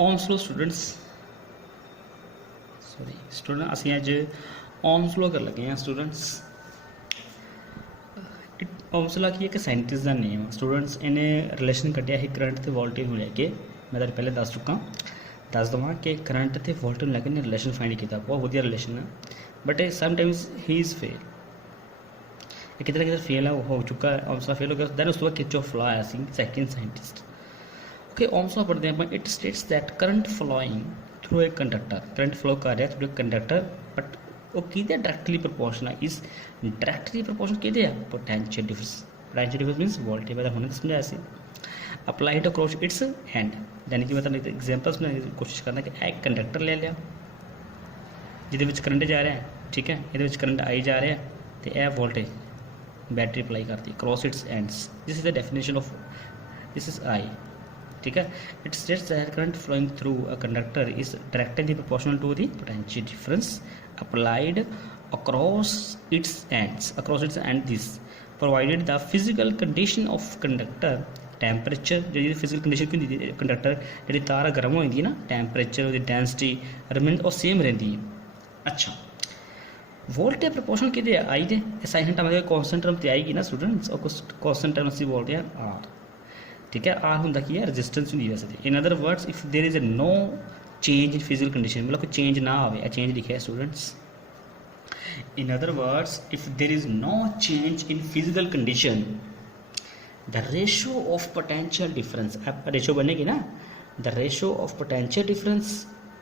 On slow students student असीं अज on slow कर लगे हैं स्टूडेंट्स। ओमसला की एक साइंटिस्ट का नेम स्टूडेंट्स इन्हें रिलेशन कटिया है करंट तो वोल्टेज में लैके मैं तेरे पहले दस चुका दस देव कि करंट तो वोल्टेज लैके इन्हें रिलेशन फाइंड किया बहुत वधिया रिलेशन है but sometimes he is fail कितने कितने फेल है हो चुका है ओमसला फेल हो गया दैन उस बाद किरचॉफ लॉ आया सैकेंड साइंटिस्ट ओके ओमसला पढ़ते हैं it states that current flowing through a conductor current flow कर रहा है थ्रू ए कंडक्टर बट वो किदे directly proportional is directly proportional किदे है पोटेंशियल डिफरेंस मीनस वोल्टेज मैं हमने समझाया सी अप्लाइड अक्रॉस इट्स एंड यानी कि मतलब एग्जांपल्स में कोशिश करना कि एक कंडक्टर ले लिया जिहदे करंट जा रहा है ठीक है ये करंट आई जा रहा है तो यह वोल्टेज बैटरी अप्लाई करती cross its ends this is the definition of this is I ठीक है it states that current flowing through a conductor is directly proportional to the potential difference applied across its end this provided the physical condition of conductor temperature जी physical condition की होंदी conductor जी तार गर्म हो जाती है ना टैंपरेचर उसकी डेंसिटी रिमेन और सेम रही है। अच्छा वोल्टेज प्रोपोर्शनल किदे आई दे साइन टर्म में कांस्टेंट टर्म ते आएगी ना स्टूडेंट्स और कुछ कांस्टेंट टर्म से बोलते हैं आर ठीक है आर होंदा की है रेजिस्टेंस होंदी वैसे in other words if there is a no change in physical condition मतलब कोई चेंज ना आए चेंज लिखा है students in other words if there is no change in physical condition the ratio of potential difference ratio बनेगी ना the ratio of potential difference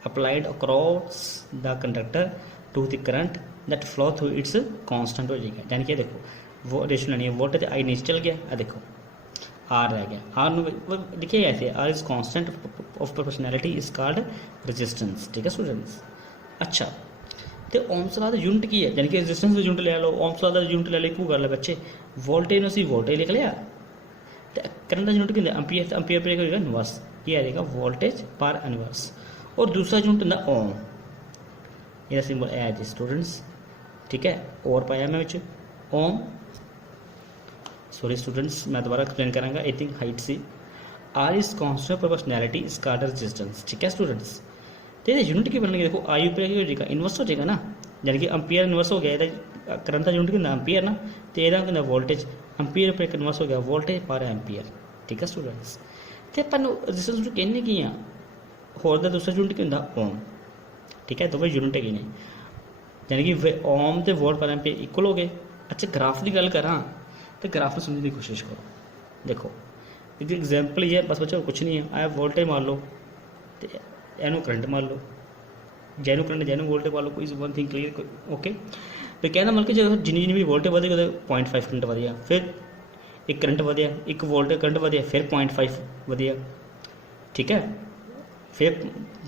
applied across the conductor to the current that flow through its constant हो जाएगा यानी कि देखो वो ratio लेनी है वोल्टेज आई नीचे चल गया देखो आर रह गया आर देखिए ऐसे R is constant of proportionality is called resistance ठीक है स्टूडेंट्स। अच्छा तो ओम्स लॉ दा यूनिट की है यानी कि रेजिस्टेंस का यूनिट ले लो ओम्स लॉ दा यूनिट ले लो एक गल है बच्चे वोल्टेज नो सी वोल्टेज लिख लिया तो करंट का यूनिट क्या एम्पीयर एम्पीयर पर होगा इनवर्स ये आ जाएगा वोल्टेज पर इनवर्स और दूसरा यूनिट होंगे ओम ये सिंबल है जी स्टूडेंट्स ठीक है और पाया मैं विच ओम सॉरी स्टूडेंट्स मैं दोबारा एक्सप्लेन करांगा I think height C R is constant proportionality is called resistance ठीक है स्टूडेंट्स तो ये यूनिट की बनने देखो आई ऊपर हो जाएगा इनवर्स हो जाएगा ना यानी कि एम्पीयर इनवर्स हो गया करंट का यूनिट क्या एम्पीयर ना तो यह वोल्टेज एम्पीयर पर इनवर्स हो गया वोल्टेज पर एम्पीयर ठीक है स्टूडेंट्स तो अपन रेजिस्टेंस कहने की होर दूसरा यूनिट क्या ओम ठीक है दोवें यूनिट है यानी कि ओम तो वोल्ट पर एम्पीयर इक्वल हो गए। अच्छा ग्राफ की गल करा तो ग्राफ समझने की कोशिश करो देखो एक एग्जाम्पल ही है बस बच्चों कुछ नहीं है आया वोल्टेज मान लो तो एनू करंट मान लो जैनू करंट जैनू वोल्टेज मान लो कोई वन थिंग क्लीयर ओके तो कहना मतलब कि जो जिन्नी भी वोल्टेज बढ़ेगा तो 0.5 करंट बढ़िया फिर एक करंट बढ़िया एक वोल्टेज करंट बढ़िया फिर 0.5 बढ़िया ठीक है फिर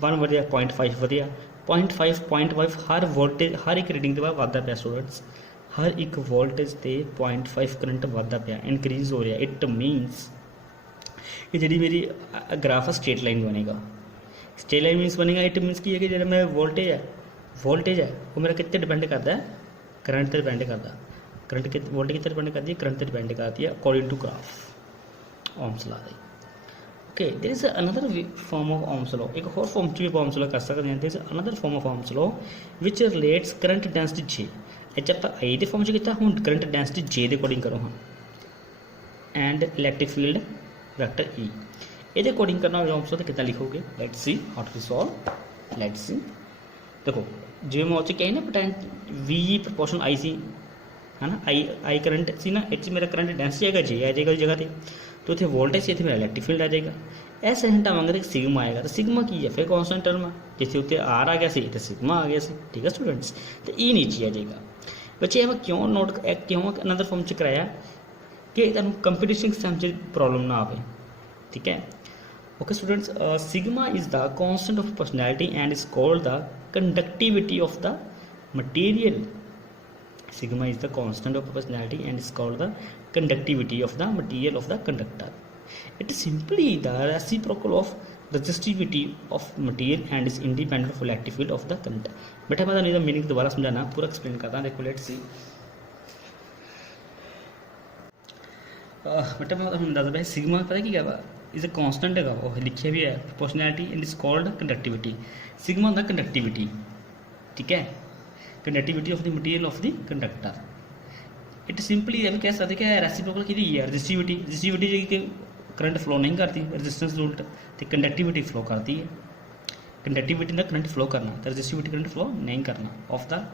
1 बढ़िया 0.5 बढ़िया 0.5 हर वोल्टेज हर एक रीडिंग के बाद बढ़ता पाया स्टूडेंट्स हर एक वोल्टेज से 0.5 करंट बढ़ता पाया इनक्रीज हो रहा इट मीनस कि जी मेरी ग्राफ है स्ट्रेट लाइन बनेगा स्ट्रेट लाइन मीनस बनेगा इट मीनस की है कि जो मेरा वोल्टेज है वो मेरा कितने डिपेंड करता है करंट पर डिपेंड करता करंट के वोल्टेज कितने डिपेंड करती है करंट पर डिपेंड करती है according to graph Ohm's law okay there is another form of Ohm's law एक और फॉर्म च भी ओम्स लॉ कर सकते हैं there is another form of Ohm's law which relates current density J अच्छा आप आई के फॉर्म च किया हूँ करंट डेंसिटी जे के अकॉर्डिंग करो हाँ and electric field vector E ये अकॉर्डिंग करना होगा ओम्स लॉ तो कितना लिखोगे let's see how to solve let's see देखो जो मैं कही ना पोटेंट वी प्रोपोर्शनल आई सी है ना आई करंट सी ना इस मेरा करंट डेंसिटी आएगा जे आ जाएगा जगह पर तो इतने वोल्टेज से इतने मेरा इलैक्ट्रिक फील्ड आ जाएगा ऐसे हटावांगे तो सिग्मा आएगा तो सिग्मा की है फिर कांस्टेंट टर्म है जिससे उत्ते आर आ गया सी तो सिग्मा आ गया सी ठीक है स्टूडेंट्स तो ई नीचे आ जाएगा बच्चे मैं क्यों नोट क्यों अनदर फॉर्म च कराया कि तुम कंपटीशन एग्जाम से प्रॉब्लम ना आए ठीक है okay students sigma is the constant of personality and is called the conductivity of the material sigma is the constant of personality and is called the conductivity of the material of the conductor it is simply the reciprocal of resistivity of material and is independent of electric field of the current बेटा मैं इसका meaning दोबारा समझाना पूरा explain करता देखो let's see बेटा मैं हम दस भाई सिग्मा पता की क्या इज अ कॉन्सटेंट है वो लिखे भी है proportionality and is called conductivity sigma होंदा कंडक्टिविटी ठीक है conductivity of the material of the conductor it simply ये भी कह सकते कि रेसिप्रोकल की है रजिस्टिविटी जी कि करंट फ्लो नहीं करती रजिस्टेंस दे उल्ट तो कंडक्टिविटी फ्लो करती है कंडक्टिविटी का करंट फ्लो करना तो रजिस्टिविटी करंट फ्लो नहीं करना of the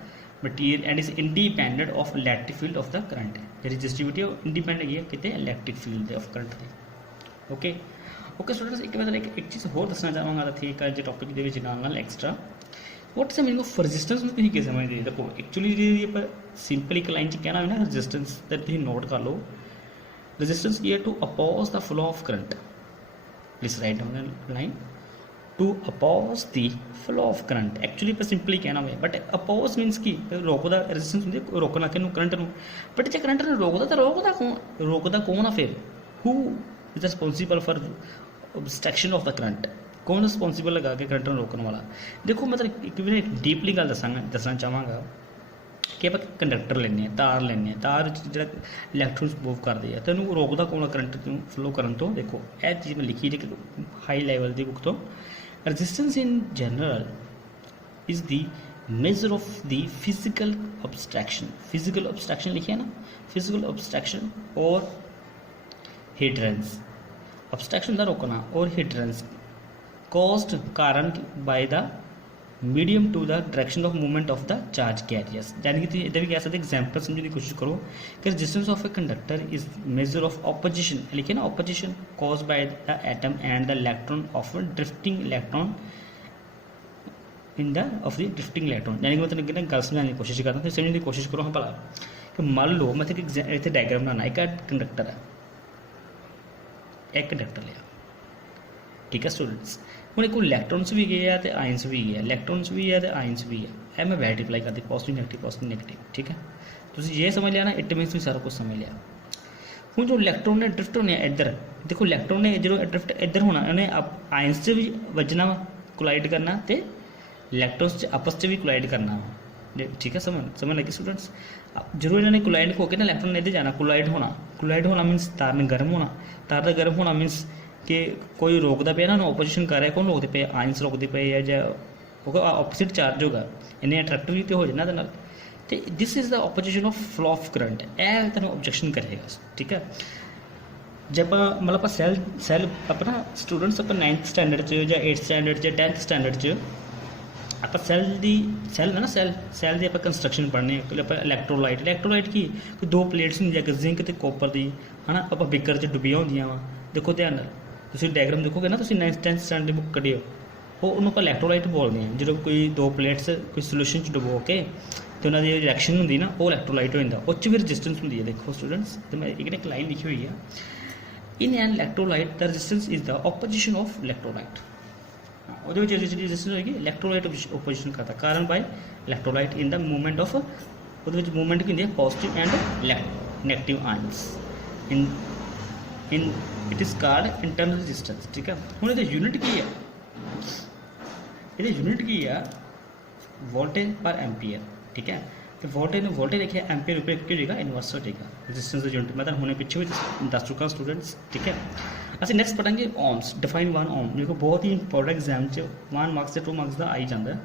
material and is independent of electric field of the current है रजिस्टिविटी इंडिपेंडेंट है कि इलैक्ट्रिक फील्ड ऑफ करंट की ओके ओके स्टूडेंट्स एक मैं एक चीज़ होर दसना चाहवागा ठीक है जो टॉपिक के नाल extra what is the meaning of resistance में तुम समझते देखो एक्चुअली जी आप सिंपल एक लाइन कहना है ना रजिस्टेंस तो तुम नोट कर लो रजिस्टेंस की है to oppose the flow of current please write down the line to oppose the flow of current actually पर सिंपली कहना है बट अपोज मीनस की रोकदा रजिस्टेंस रोकना कि करंट में बट जो करंट रोकदा तो रोकदा कौन है फिर who is responsible for obstruction of the current कौन रिस्पोंसिबल लगा के करंट रोकने वाला देखो मतलब एक भी डीपली गल दसना चाहवागा कि आप कंडक्टर लेने तार जो इलैक्ट्रॉन्स मूव करते हैं तो इन्होंने रोकता कौन करंट फ्लो करन तो देखो यह चीज़ मैं लिखी जी हाई लैवल की बुक तो resistance in general is the measure of the physical obstruction लिखिए ना फिजिकल ऑब्स्ट्रक्शन और हिंड्रेंस ऑब्स्ट्रक्शन का रोकना और हिंड्रेंस caused कारण by the medium to the direction of movement of the charge carriers यानी कि इधर भी कह सकते एग्जाम्पल समझने की कोशिश करो कि resistance of a conductor is measure of opposition लिखिए ना opposition cause by the atom and the electron of drifting electron in the of the drifting electron यानी कि मतलब कि गल समझने की कोशिश करता हूँ समझने की कोशिश करो हाँ भला कि मान लो मैं इतने डायग्राम बनाना एक कंडक्टर है एक कंडक्टर लिया ठीक है स्टूडेंट्स हूँ एक इलैक्ट्रॉन्स भी गए तो आयंस भी गए इलैक्ट्रॉन्स भी है तो आयंस भी है यह मैं मल्टीप्लाई करती पॉजिटिव नेगेटिव ठीक है तो ये समझ लिया ना इट मीनस भी सारा कुछ समझ लिया हूँ जो इलैक्ट्रॉन ने ड्रिफ्ट होने इधर देखो इलैक्ट्रॉन ने जो ड्रिफ्ट इधर होना उन्हें आयंस से भी वजना कोलाइड करना तो इलैक्ट्रॉन्स आपस से भी कोलाइड करना ठीक है समझ लगे स्टूडेंट्स जरूर इन्होंने कोलाइड होकर ना इलैक्ट्रॉन ने इधर जाना कोलाइड होना मीनस तार ने गर्म होना तार का गर्म होना मीनस कि कोई रोकता पे ना ओपोजिशन कर रहा है कौन रोकते पे आयंस रोकते पे या ऑपोजिट चार्ज होगा इन्हें अट्रैक्टिव तो हो जाना तो this is the opposition of flow of current यह तेन ऑब्जेक्शन करेगा ठीक है जब मतलब आप सैल अपना स्टूडेंट्स आप 9th स्टैंडर्ड या 8th स्टैंडर्ड 10th स्टैंडर्ड आप सैल है ना सैल की आप कंस्ट्रक्शन पढ़ने आप इलैक्ट्रोलाइट की दो प्लेट्स होंगे जिंक तो कॉपर की है ना आप बिकर च डुबिया होंदियां वा देखो ध्यान तुम डायग्राम देखोगे ना 9th 10th स्टैंडर्ड बुक कढ़ियो वो उन्होंने इलैक्ट्रोलाइट बोलते हैं जो कोई दो प्लेट्स कोई सोल्यूशन डुबो के तो उन्होंने रिएक्शन होंगी ना वो इलैक्ट्रोलाइट हो जाता उस भी रजिस्टेंस होंगी है देखो स्टूडेंट्स तो मैं एक लाइन लिखी हुई है in an electrolyte the resistance is the opposition of electrolyte वो रजिस्टेंस होगी इलैक्ट्रोलाइट ऑपोजिशन करता कारण by electrolyte in the movement of वो मूवमेंट की होंगी है positive and negative ions in it is called internal resistance ठीक है हूँ ये यूनिट की है ये यूनिट की है वोल्टेज पर एम्पीयर ठीक है तो वोल्टेज देखिए एम्पीयर रुपये क्यों देगा इन्वर्स हो जाएगा रजिस्टेंस यूनिट मतलब होने पीछे भी दस चुका स्टूडेंट्स ठीक है अच्छा नेक्स्ट पढ़ेंगे ओम्स डिफाइन 1 ओम जो बहुत ही इंपॉर्टेंट एग्जाम 1 मार्क्स से 2 मार्क्स का आई जाता है